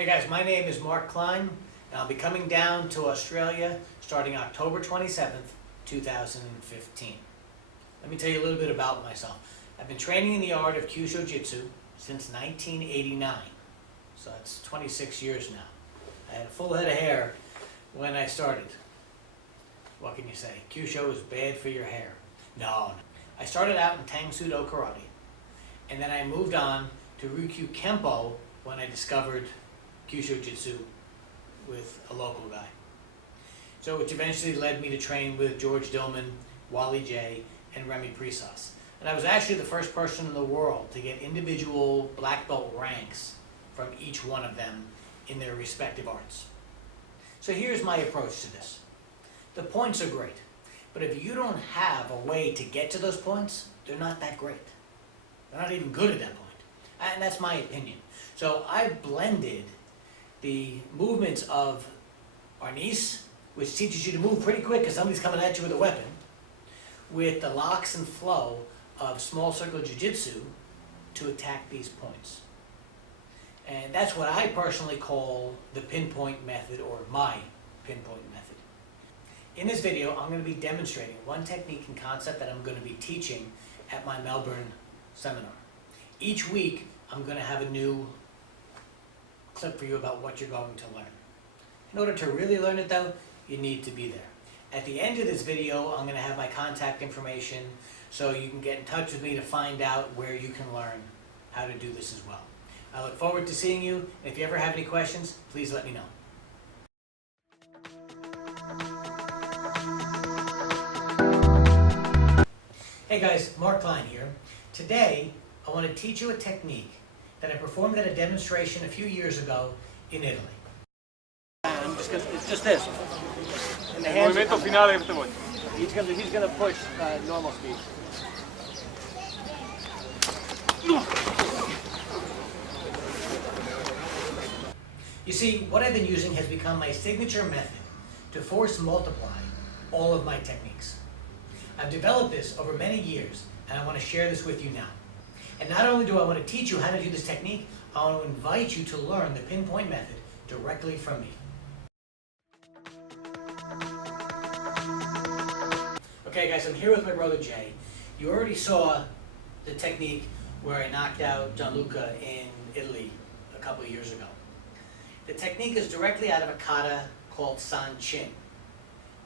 Hey guys, my name is Mark Klein, and I'll be coming down to Australia starting October 27th, 2015. Let me tell you a little bit about myself. I've been training in the art of Kyushu Jitsu since 1989, so that's 26 years now. I had a full head of hair when I started. What can you say? Kyushu is bad for your hair. No. I started out in Tang Soo Do Karate, and then I moved on to Ryukyu Kempo when I discovered Kyushu Jitsu with a local guy. So which eventually led me to train with George Dillman, Wally J, and Remy Prisas. And I was actually the first person in the world to get individual black belt ranks from each one of them in their respective arts. So here's my approach to this. The points are great, but if you don't have a way to get to those points, they're not that great. They're not even good at that point. And that's my opinion. So I've blended the movements of Arnis, which teaches you to move pretty quick because somebody's coming at you with a weapon, with the locks and flow of small circle jiu-jitsu to attack these points. And that's what I personally call the pinpoint method, or my pinpoint method. In this video, I'm going to be demonstrating one technique and concept that I'm going to be teaching at my Melbourne seminar. Each week, I'm going to have a new clip for you about what you're going to learn. In order to really learn it though, you need to be there. At the end of this video, I'm going to have my contact information so you can get in touch with me to find out where you can learn how to do this as well. I look forward to seeing you. If you ever have any questions, please let me know. Hey guys, Mark Klein here. Today, I want to teach you a technique that I performed at a demonstration a few years ago in Italy. It's just this. And the hands Movimento finale of the one. he's gonna push normal speed. You see, what I've been using has become my signature method to force multiply all of my techniques. I've developed this over many years, and I want to share this with you now. And not only do I want to teach you how to do this technique, I want to invite you to learn the pinpoint method directly from me. Okay guys, I'm here with my brother Jay. You already saw the technique where I knocked out Gianluca in Italy a couple of years ago. The technique is directly out of a kata called San Chin.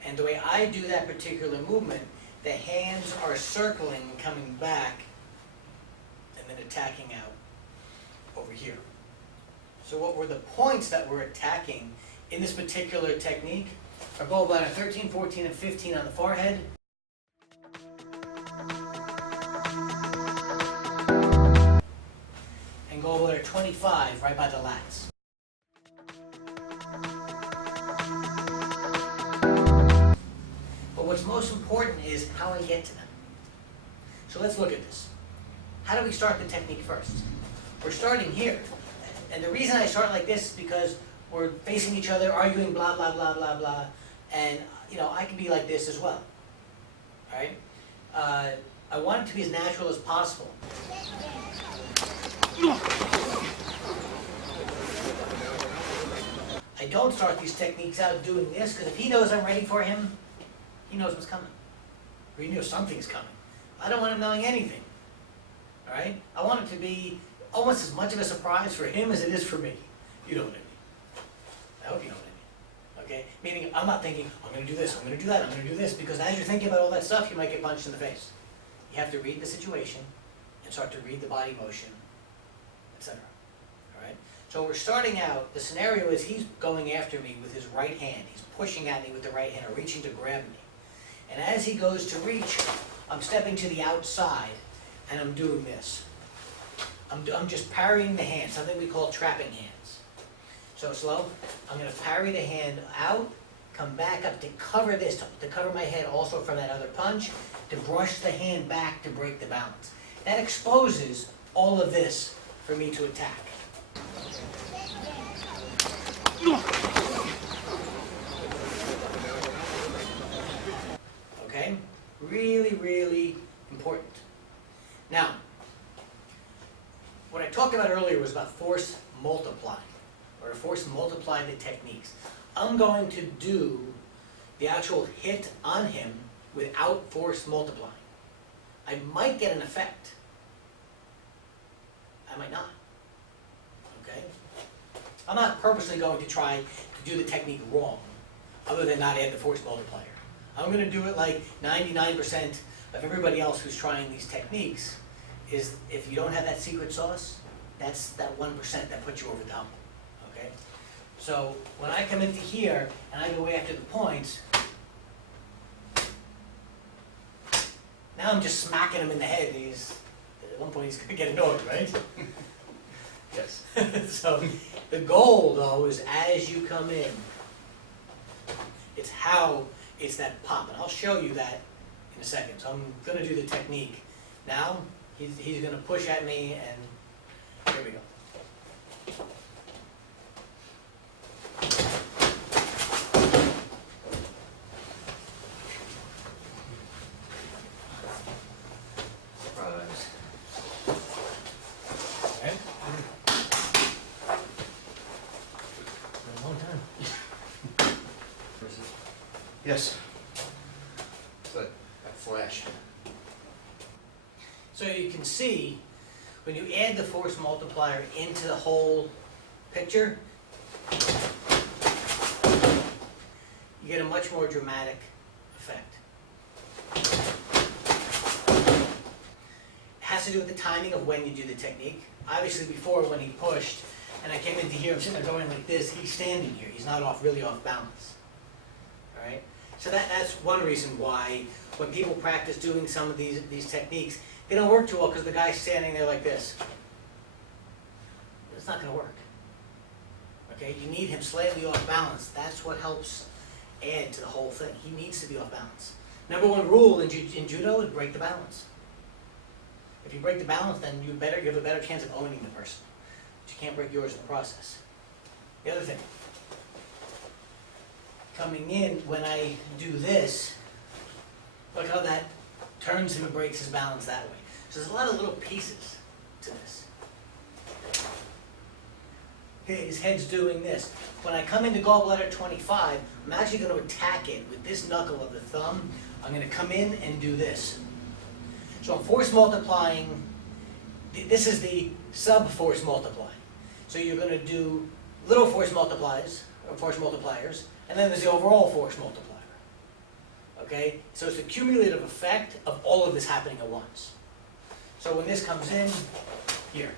And the way I do that particular movement, the hands are circling and coming back and then attacking out over here. So what were the points that we're attacking in this particular technique? Our gallbladder 13, 14, and 15 on the forehead. And gallbladder 25 right by the lats. But what's most important is how I get to them. So let's look at this. How do we start the technique first? We're starting here. And the reason I start like this is because we're facing each other, arguing, blah, blah, blah, blah, blah. And, you know, I can be like this as well. All right? I want it to be as natural as possible. I don't start these techniques out doing this, because if he knows I'm ready for him, he knows what's coming. Or he knows something's coming. I don't want him knowing anything. All right? I want it to be almost as much of a surprise for him as it is for me. You know what I mean. I hope you know what I mean. Okay? Meaning, I'm not thinking, I'm going to do this, I'm going to do that, I'm going to do this, because as you're thinking about all that stuff, you might get punched in the face. You have to read the situation and start to read the body motion, etc. All right? So we're starting out, the scenario is he's going after me with his right hand. He's pushing at me with the right hand, or reaching to grab me. And as he goes to reach, I'm stepping to the outside, and I'm doing this. I'm just parrying the hand, something we call trapping hands. So slow, I'm going to parry the hand out, come back up to cover this, to cover my head also from that other punch, to brush the hand back to break the balance. That exposes all of this for me to attack. Okay? Really, really important. Now, what I talked about earlier was about force multiplying, or to force multiply the techniques. I'm going to do the actual hit on him without force multiplying. I might get an effect. I might not. Okay? I'm not purposely going to try to do the technique wrong, other than not add the force multiplier. I'm going to do it like 99% of everybody else who's trying these techniques, is if you don't have that secret sauce, that's that 1% that puts you over the hump. Okay? So when I come into here and I go after the points, now I'm just smacking him in the head. At one point he's going to get annoyed, right? Yes. So the goal, though, is as you come in, it's that pop. And I'll show you that in a second. So I'm going to do the technique. Now he's going to push at me, and here we go. Surprise. Okay. Been a long time. Yes. So that flash. So you can see, when you add the force multiplier into the whole picture, you get a much more dramatic effect. It has to do with the timing of when you do the technique. Obviously before, when he pushed, and I came into here, I'm sitting there going like this, he's standing here, he's not really off balance. All right? So that's one reason why when people practice doing some of these techniques, they don't work too well, because the guy's standing there like this. It's not going to work. Okay, you need him slightly off balance. That's what helps add to the whole thing. He needs to be off balance. Number one rule in judo is break the balance. If you break the balance, then you have a better chance of owning the person. But you can't break yours in the process. The other thing, coming in, when I do this, look how that turns him and breaks his balance that way. So there's a lot of little pieces to this. Okay, his head's doing this. When I come into gallbladder 25, I'm actually going to attack it with this knuckle of the thumb. I'm going to come in and do this. So I'm force multiplying. This is the sub-force multiply. So you're going to do little force multipliers, and then there's the overall force multiplier. Okay? So it's the cumulative effect of all of this happening at once. So when this comes in, here.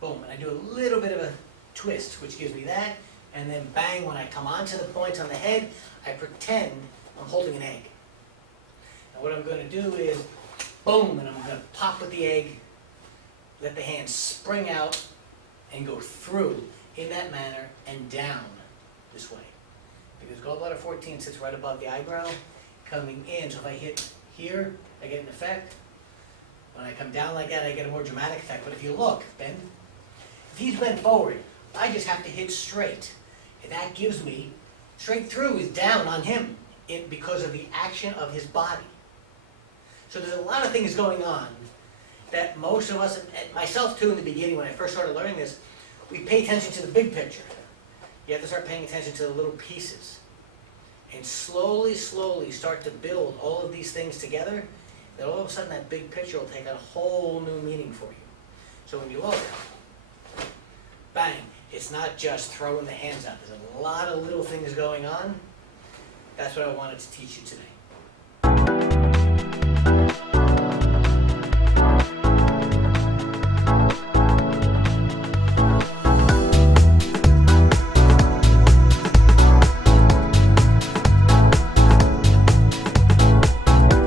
Boom, and I do a little bit of a twist, which gives me that, and then bang, when I come onto the points on the head, I pretend I'm holding an egg. And what I'm going to do is, boom, and I'm going to pop with the egg, let the hand spring out, and go through in that manner and down this way. Because gallbladder 14 sits right above the eyebrow, coming in, so if I hit here, I get an effect. When I come down like that, I get a more dramatic effect. But if you look, Ben, if he's bent forward, I just have to hit straight. And that gives me, straight through is down on him because of the action of his body. So there's a lot of things going on that most of us, and myself too in the beginning when I first started learning this, we pay attention to the big picture. You have to start paying attention to the little pieces. And slowly, slowly start to build all of these things together, then all of a sudden that big picture will take on a whole new meaning for you. So when you look, bang, it's not just throwing the hands out. There's a lot of little things going on. That's what I wanted to teach you today.